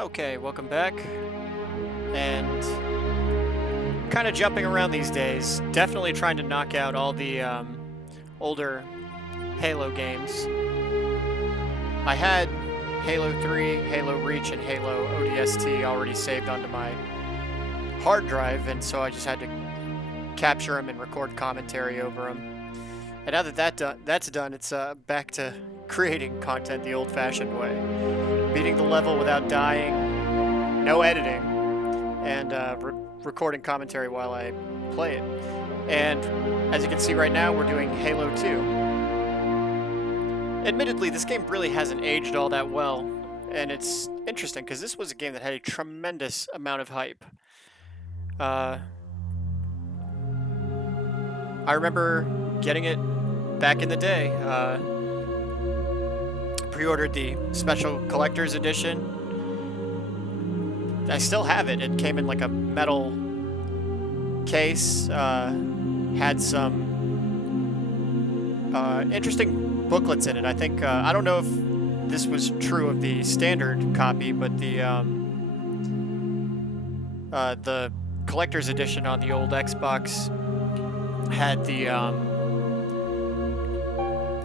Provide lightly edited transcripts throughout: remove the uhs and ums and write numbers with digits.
Okay, welcome back. And kind of jumping around these days, definitely trying to knock out all the older Halo games. I had Halo 3, Halo Reach, and Halo ODST already saved onto my hard drive, and so I just had to capture them and record commentary over them. And now that that's done, it's back to creating content the old-fashioned way. Beating the level without dying, no editing, and recording commentary while I play it. And as you can see right now, we're doing Halo 2. Admittedly, this game really hasn't aged all that well, and it's interesting because this was a game that had a tremendous amount of hype. I remember getting it back in the day. Pre-ordered the special collector's edition. I still have it. It came in like a metal case. Had some interesting booklets in it. I think I don't know if this was true of the standard copy, but the collector's edition on the old Xbox had the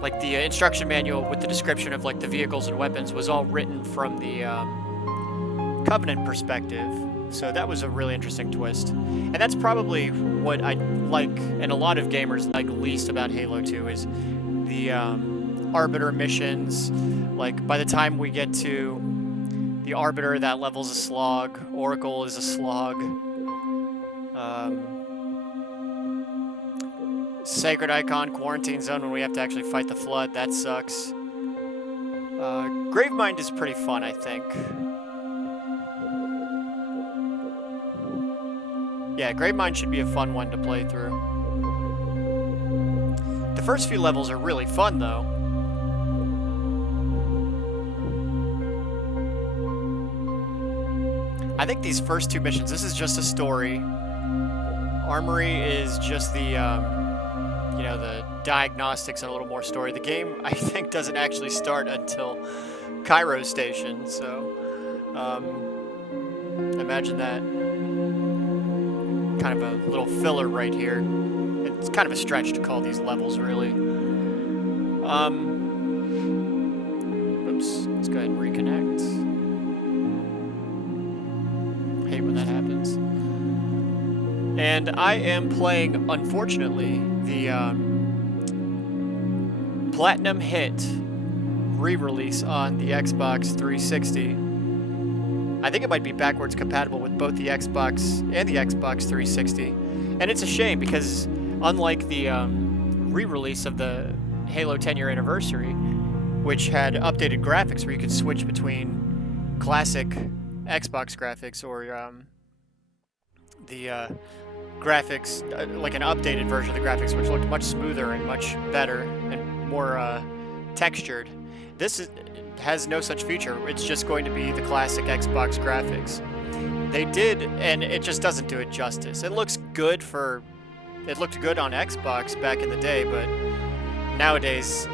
like the instruction manual with the description of like the vehicles and weapons was all written from the Covenant perspective. So that was a really interesting twist. And that's probably what I like, and a lot of gamers like least about Halo 2 is the Arbiter missions. Like by the time we get to the Arbiter, that level's a slog. Oracle is a slog. Sacred Icon, Quarantine Zone, when we have to actually fight the Flood, that sucks. Gravemind is pretty fun, I think. Yeah, Gravemind should be a fun one to play through. The first few levels are really fun, though. I think these first two missions, this is just a story. Armory is just the, you know, the diagnostics and a little more story. The game, I think, doesn't actually start until Cairo station, so imagine that. Kind of a little filler right here. It's kind of a stretch to call these levels, really. Oops, let's go ahead and reconnect. Hate when that happens. And I am playing, unfortunately, the Platinum Hit re-release on the Xbox 360. I think it might be backwards compatible with both the Xbox and the Xbox 360. And it's a shame because unlike the re-release of the Halo 10-year anniversary, which had updated graphics where you could switch between classic Xbox graphics or the graphics, like an updated version of the graphics, which looked much smoother and much better and more textured. This has no such feature. It's just going to be the classic Xbox graphics. They did, and it just doesn't do it justice. It looks good it looked good on Xbox back in the day, but nowadays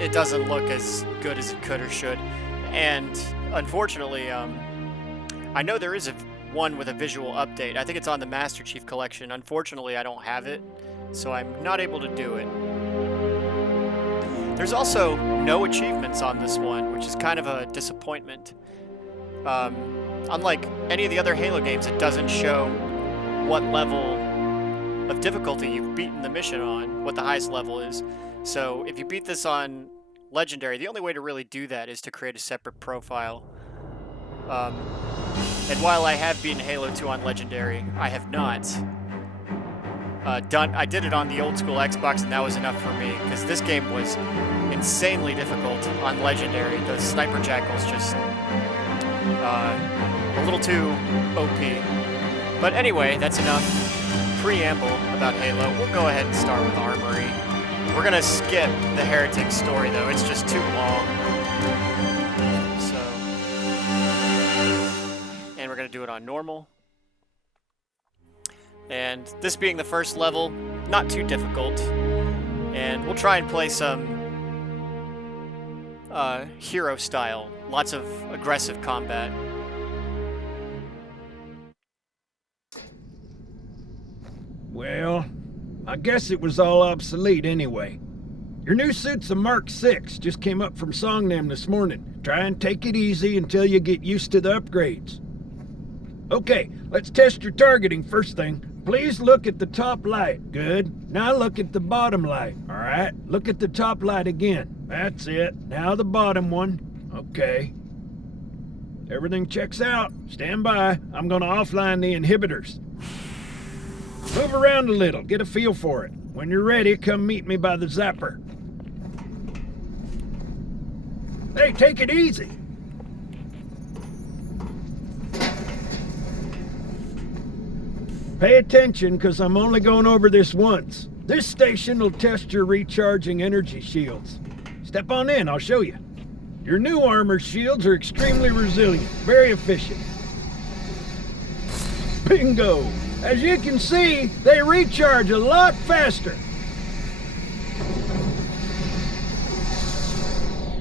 it doesn't look as good as it could or should. And unfortunately, I know there is one with a visual update. I think it's on the Master Chief Collection. Unfortunately, I don't have it, so I'm not able to do it. There's also no achievements on this one, which is kind of a disappointment. Unlike any of the other Halo games, it doesn't show what level of difficulty you've beaten the mission on, what the highest level is. So if you beat this on Legendary, the only way to really do that is to create a separate profile. And while I have beaten Halo 2 on Legendary, I have not I did it on the old school Xbox, and that was enough for me, because this game was insanely difficult on Legendary. The Sniper Jackal's just a little too OP. But anyway, that's enough preamble about Halo. We'll go ahead and start with Armory. We're going to skip the Heretic story, though. It's just too long. So, and we're going to do it on normal. And this being the first level, not too difficult. And we'll try and play some hero style lots of aggressive combat. Well, I guess it was all obsolete anyway. Your new suit's a Mark 6, just came up from Songnam this morning. Try and take it easy until you get used to the upgrades. Okay, let's test your targeting first thing. Please look at the top light. Good. Now look at the bottom light. All right, look at the top light again. That's it. Now the bottom one. Okay. Everything checks out. Stand by. I'm gonna offline the inhibitors. Move around a little, get a feel for it. When you're ready, come meet me by the zapper. Hey, take it easy. Pay attention, because I'm only going over this once. This station will test your recharging energy shields. Step on in, I'll show you. Your new armor shields are extremely resilient, very efficient. Bingo! As you can see, they recharge a lot faster.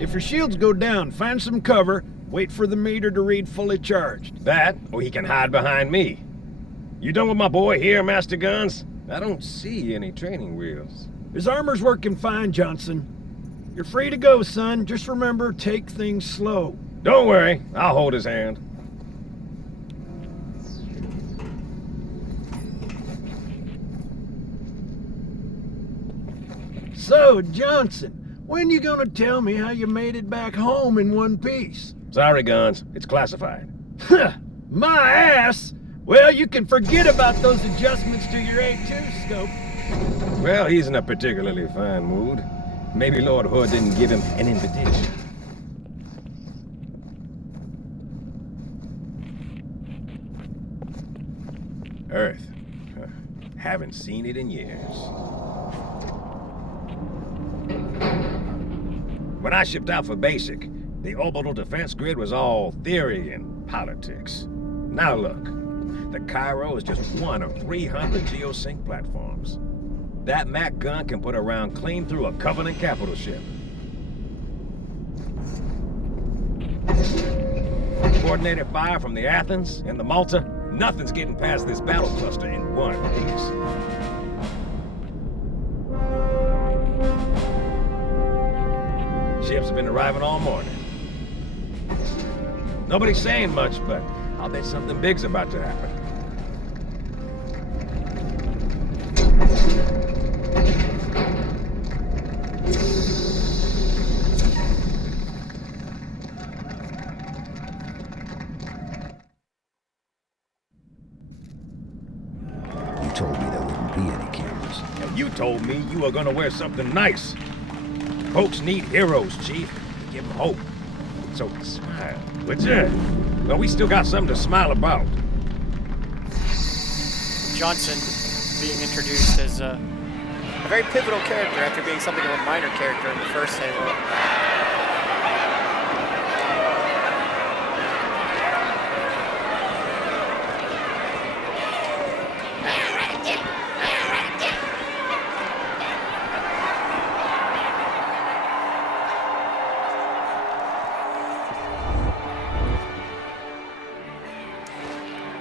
If your shields go down, find some cover, wait for the meter to read fully charged. That, or he can hide behind me. You done with my boy here, Master Guns? I don't see any training wheels. His armor's working fine, Johnson. You're free to go, son. Just remember, take things slow. Don't worry, I'll hold his hand. So, Johnson, when you gonna tell me how you made it back home in one piece? Sorry, Guns. It's classified. My ass! Well, you can forget about those adjustments to your A2 scope. Well, he's in a particularly fine mood. Maybe Lord Hood didn't give him an invitation. Earth. Haven't seen it in years. When I shipped out for basic, the orbital defense grid was all theory and politics. Now look, the Cairo is just one of 300 geosync platforms. That Mac gun can put a round clean through a Covenant capital ship. Coordinated fire from the Athens and the Malta, nothing's getting past this battle cluster in one piece. Ships have been arriving all morning. Nobody's saying much, but I'll bet something big's about to happen. You told me there wouldn't be any cameras. And you told me you were gonna wear something nice. Folks need heroes, Chief. Give them hope. So smile, would ya? Well, we still got something to smile about. Johnson being introduced as a very pivotal character after being something of a minor character in the first Halo.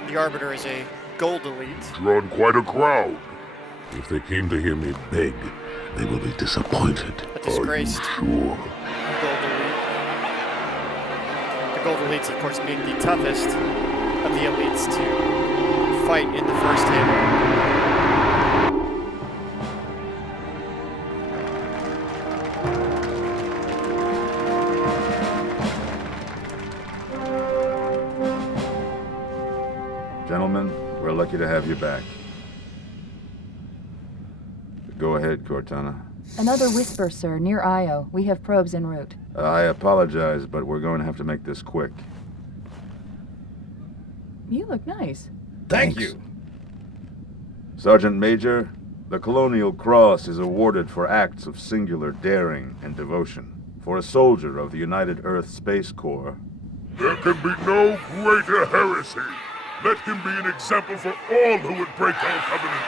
The Arbiter is a gold elite. Drawn quite a crowd. If they came to hear me beg, they will be disappointed. A disgraced Are you sure? gold elite. The gold elites, of course, being the toughest of the elites to fight in the first Halo. Gentlemen, we're lucky to have you back. Go ahead, Cortana. Another whisper, sir, near Io. We have probes en route. I apologize, but we're going to have to make this quick. You look nice. Thank you. Sergeant Major, the Colonial Cross is awarded for acts of singular daring and devotion. For a soldier of the United Earth Space Corps. There can be no greater heresy. Let him be an example for all who would break our covenant.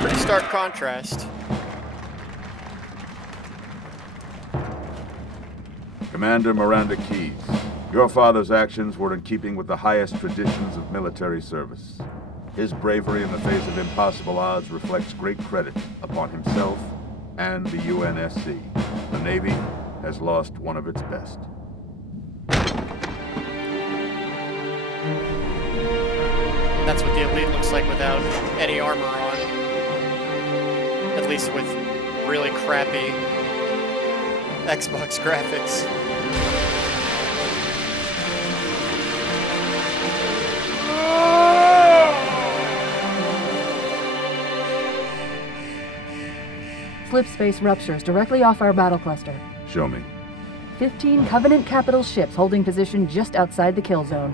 Pretty stark contrast. Commander Miranda Keyes, your father's actions were in keeping with the highest traditions of military service. His bravery in the face of impossible odds reflects great credit upon himself and the UNSC. The Navy has lost one of its best. That's what the Elite looks like without any armor on. At least with really crappy Xbox graphics. Slip space ruptures directly off our battle cluster. Show me. 15 Covenant capital ships holding position just outside the kill zone.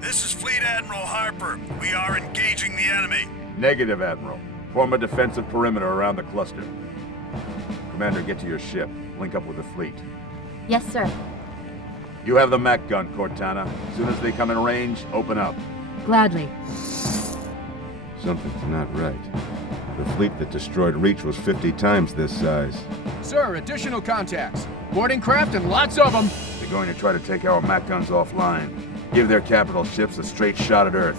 This is Fleet Admiral Harper. We are engaging the enemy. Negative, Admiral. Form a defensive perimeter around the cluster. Commander, get to your ship. Link up with the fleet. Yes, sir. You have the Mac gun, Cortana. As soon as they come in range, open up. Gladly. Something's not right. The fleet that destroyed Reach was 50 times this size. Sir, additional contacts. Boarding craft and lots of them. They're going to try to take our Mac guns offline. Give their capital ships a straight shot at Earth.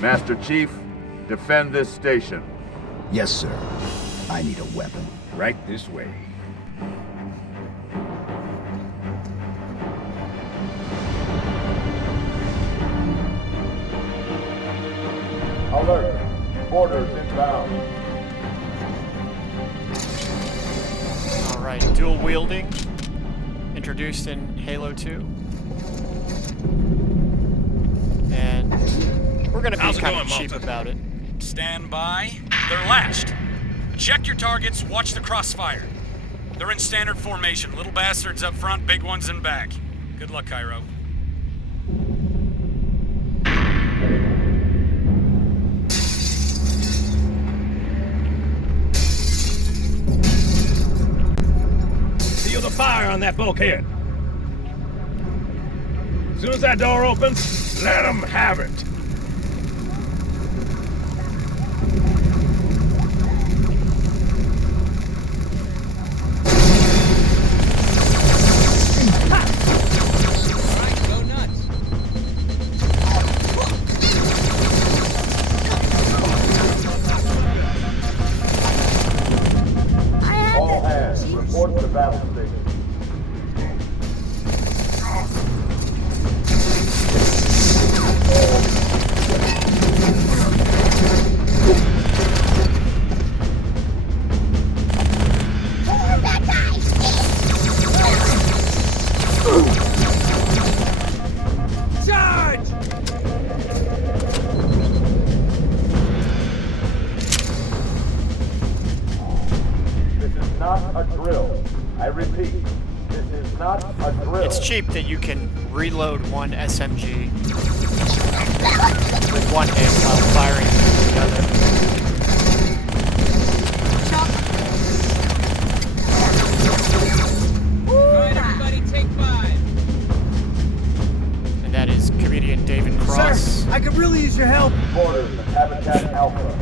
Master Chief, defend this station. Yes, sir. I need a weapon. Right this way. Alert! Orders inbound. Alright, dual wielding. Introduced in Halo 2. And we're gonna be kind of cheap about it. Stand by. They're lashed. Check your targets, watch the crossfire. They're in standard formation. Little bastards up front, big ones in back. Good luck, Cairo. Seal the fire on that bulkhead. As soon as that door opens, let them have it. All hands, report to the battle station. Charge! This is not a drill. I repeat, this is not a drill. It's cheap that you can reload one SMG with one hit while firing the other. Alright, everybody, take 5. And that is comedian David Cross. Sir, I could really use your help. Orders of Habitat Alpha.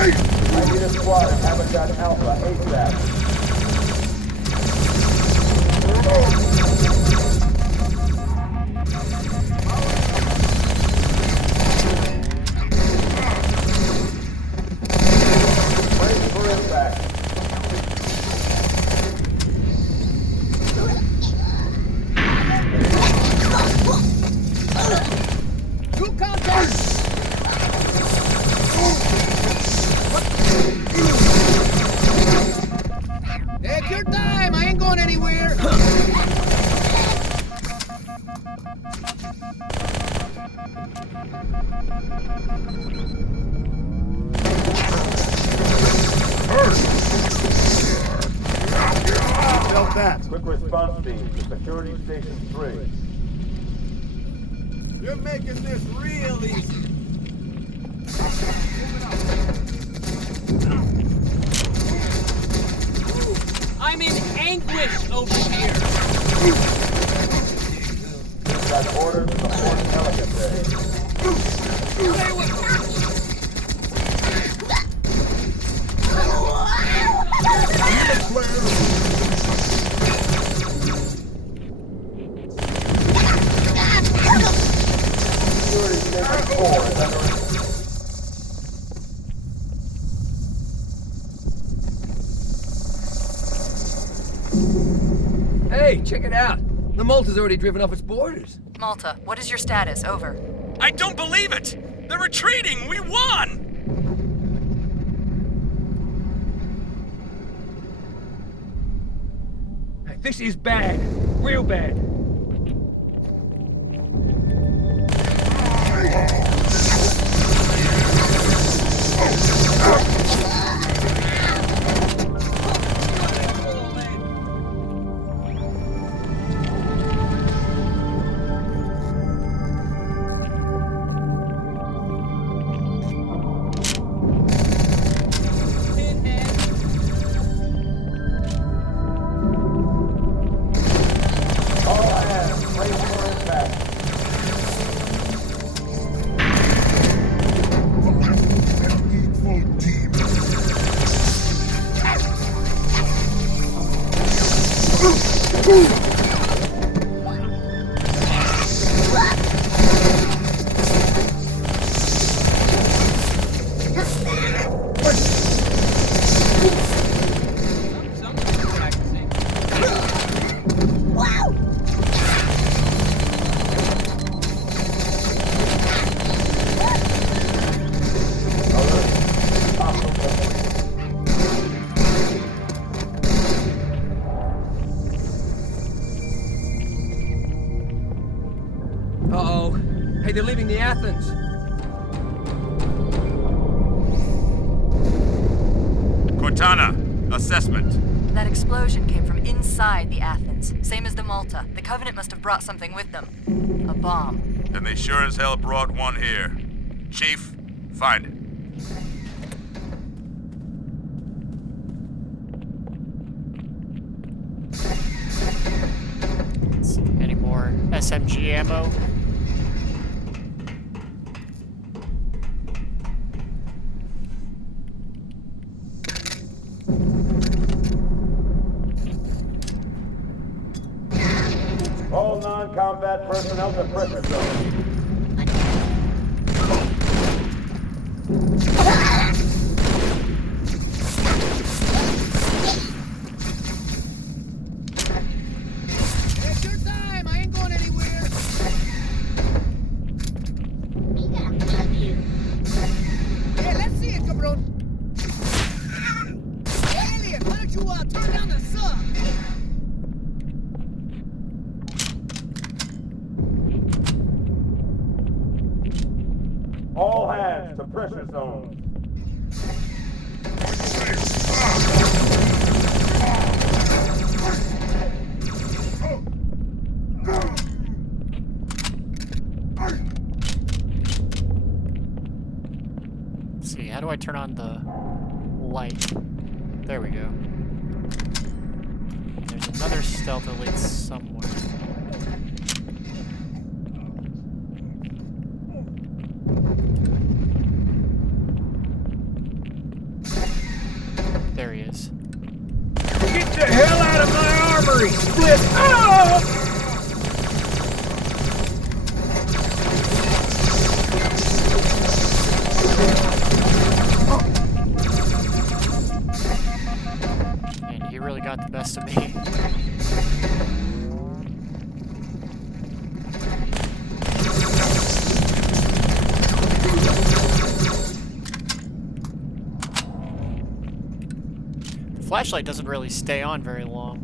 I need a squad at Habitat Alpha ASAP. Ready for impact. Two contacts! Take your time, I ain't going anywhere. Felt that. Quick response team to Security Station 3. You're making this real easy. Got orders from the Port Pelican Bay. Hey, check it out. The Malta's already driven off its borders. Malta, what is your status? Over. I don't believe it! They're retreating! We won! This is bad. Real bad. Uh-oh. Hey, they're leaving the Athens. Cortana, assessment. That explosion came from inside the Athens, same as the Malta. The Covenant must have brought something with them. A bomb. And they sure as hell brought one here. Chief, find it. Any more SMG ammo? All non-combat personnel to pressure zone. It's your time. I ain't going anywhere. Hey, let's see it, cabron. Alien, why don't you turn down the sub? All hands to pressure zones. Let's see, how do I turn on the light? There we go. There's another stealth elite somewhere. There he is. Get the hell out of my armory! Split! Oh! And he really got the best of me. The flashlight doesn't really stay on very long.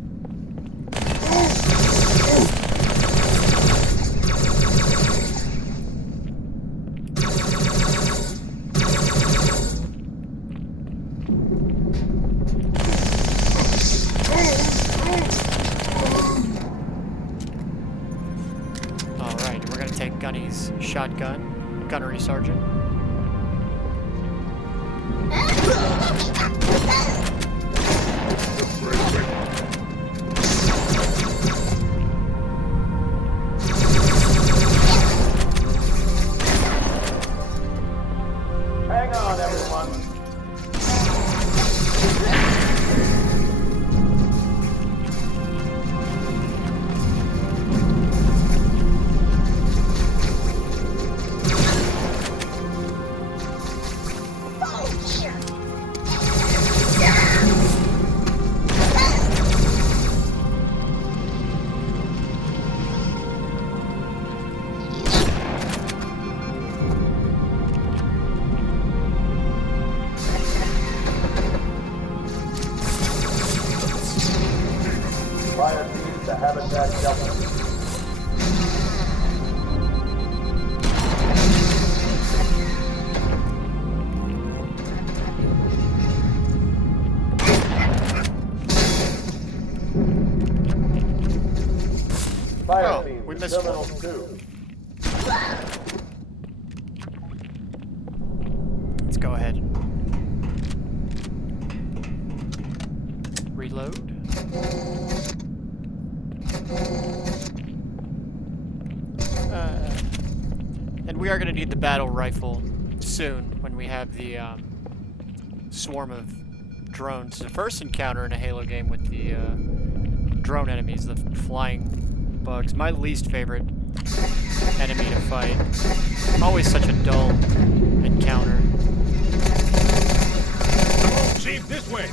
Alright, we're gonna take Gunny's shotgun, gunnery sergeant. Hang on, everyone. Fire team to Habitat Delta. Fire Oh, team we to missed Terminal one. 2. Let's go ahead. Reload. And we are going to need the battle rifle soon when we have the swarm of drones. The first encounter in a Halo game with the drone enemies, the flying bugs. My least favorite enemy to fight. Always such a dull encounter. Chief, this way!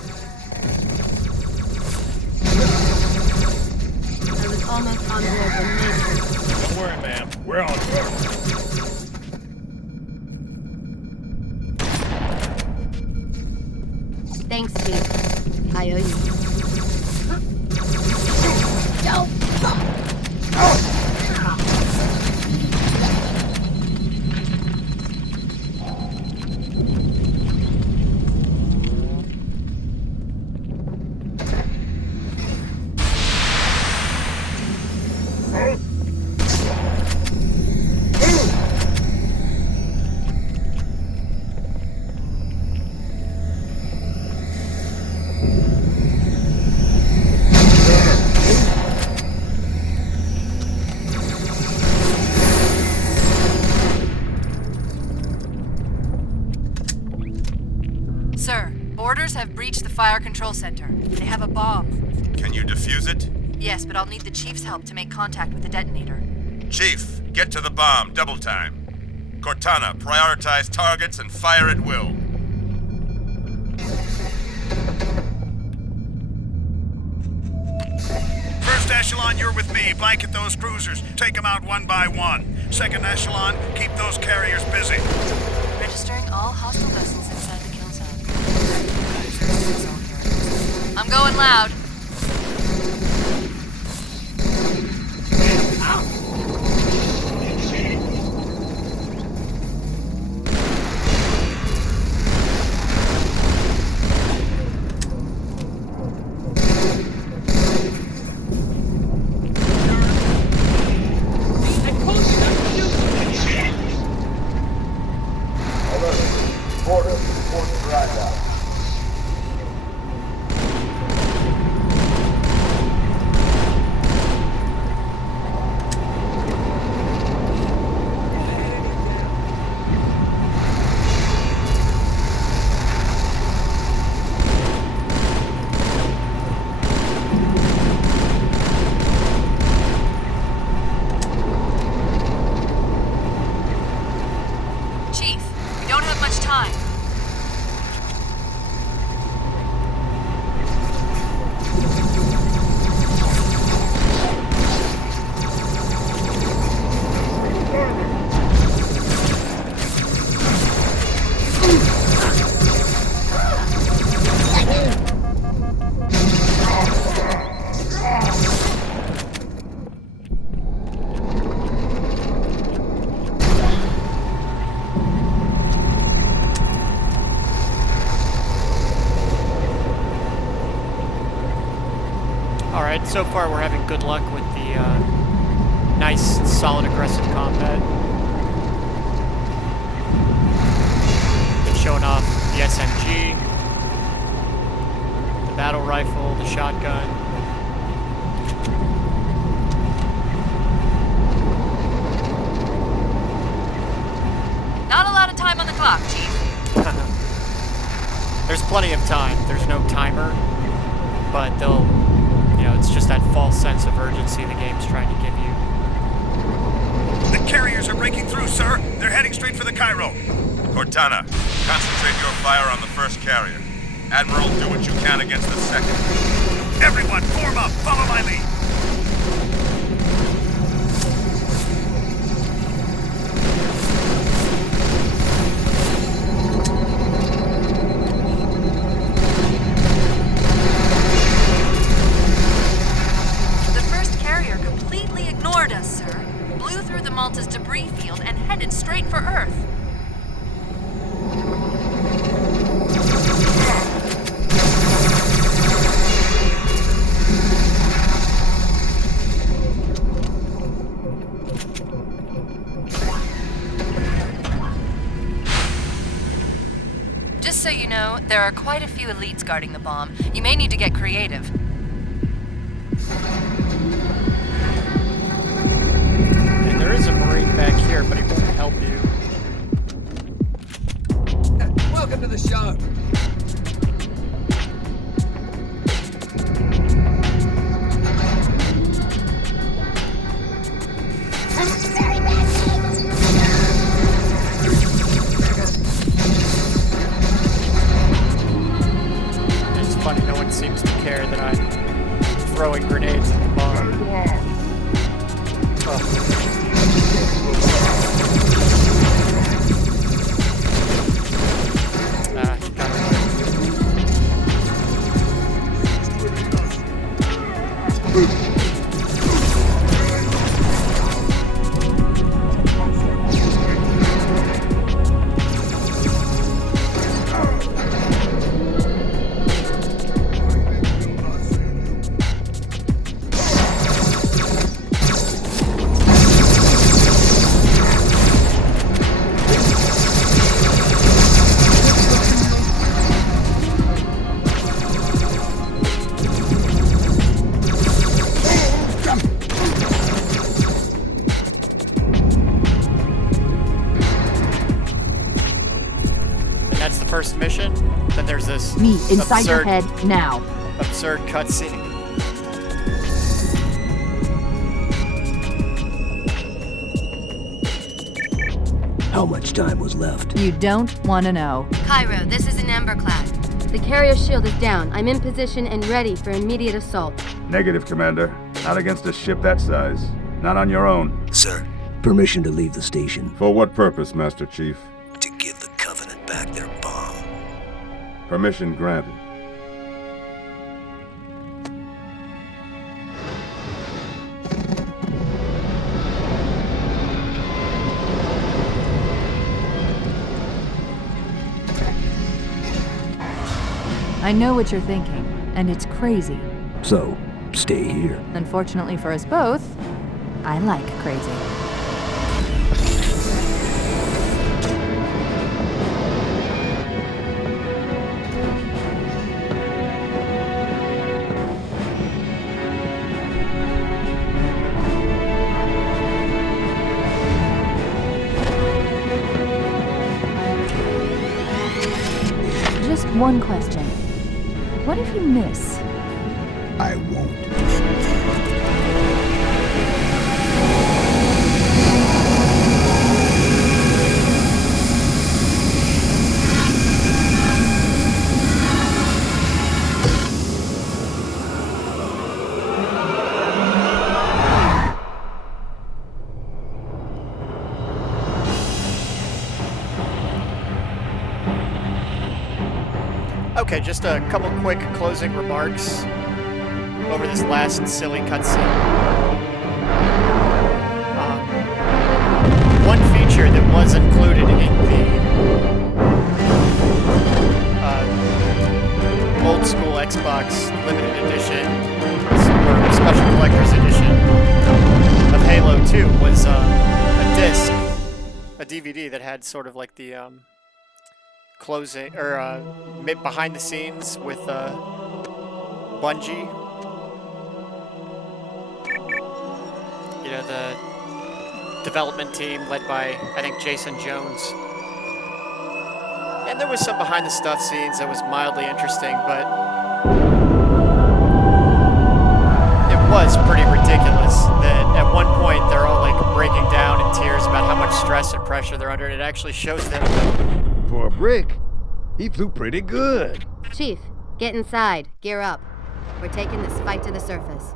I was almost on board when Nathan. Don't worry, ma'am. We're on board. Thanks, Chief. I owe you. Sir, boarders have breached the fire control center. They have a bomb. Can you defuse it? Yes, but I'll need the Chief's help to make contact with the detonator. Chief, get to the bomb, double time. Cortana, prioritize targets and fire at will. First echelon, you're with me. Blanket those cruisers. Take them out one by one. Second echelon, keep those carriers busy. Registering all hostile vessels inside the kill zone. I'm going loud. Border, report to drag out. Chief, we don't have much time. Alright, so far we're having good luck with the nice, solid, aggressive combat. Been showing off the SMG, the battle rifle, the shotgun. Not a lot of time on the clock, Chief. There's plenty of time. There's no timer, but they'll, you know, it's just that false sense of urgency the game's trying to give you. The carriers are breaking through, sir. They're heading straight for the Cairo. Cortana, concentrate your fire on the first carrier. Admiral, do what you can against the second. Everyone, form up. Follow my lead. The first carrier completely ignored us, sir. Blew through the Malta's debris field and headed straight for Earth. Just so you know, there are quite a few elites guarding the bomb. You may need to get creative. And there is a Marine back here, but he won't help you. Welcome to the show. It's funny, no one seems to care that I'm throwing grenades at the bomb. Oh. Got it. First mission, then there's this Me inside your head now. absurd cutscene. How much time was left? You don't want to know. Cairo, this is an Ember class. The carrier shield is down. I'm in position and ready for immediate assault. Negative, Commander. Not against a ship that size. Not on your own. Sir, permission to leave the station. For what purpose, Master Chief? To give the Covenant back their bomb. Permission granted. I know what you're thinking, and it's crazy. So, stay here. Unfortunately for us both, I like crazy. Just one question. What if you miss? I won't. Okay, just a couple quick closing remarks over this last silly cutscene. One feature that was included in the old school Xbox limited edition or special collector's edition of Halo 2 was a disc, a DVD that had sort of like the closing or behind the scenes with Bungie. You know, the development team led by, I think, Jason Jones. And there was some behind the stuff scenes that was mildly interesting, but it was pretty ridiculous that at one point they're all like breaking down in tears about how much stress and pressure they're under, and it actually shows them. For a brick, he flew pretty good. Chief, get inside. Gear up. We're taking this fight to the surface.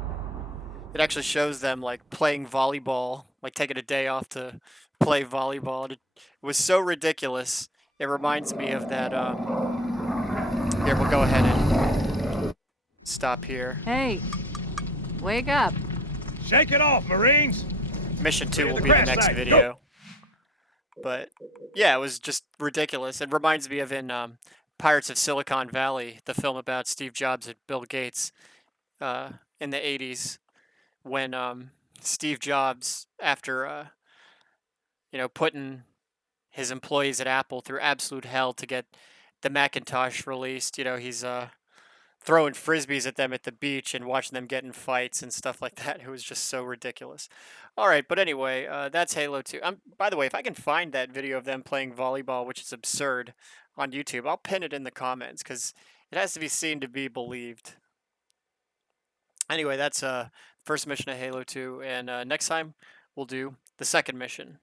It actually shows them like playing volleyball, like taking a day off to play volleyball. And it was so ridiculous. It reminds me of that. Here, we'll go ahead and stop here. Hey, wake up. Shake it off, Marines! Mission 2 will the be the crash next site. video. Go. But yeah, it was just ridiculous. It reminds me of in Pirates of Silicon Valley, the film about Steve Jobs and Bill Gates in the 80s, when Steve Jobs, after putting his employees at Apple through absolute hell to get the Macintosh released, he's throwing frisbees at them at the beach and watching them get in fights and stuff like that. It was just so ridiculous. All right, but anyway, that's Halo 2. By the way, if I can find that video of them playing volleyball, which is absurd, on YouTube, I'll pin it in the comments because it has to be seen to be believed. Anyway, that's first mission of Halo 2, and next time we'll do the second mission.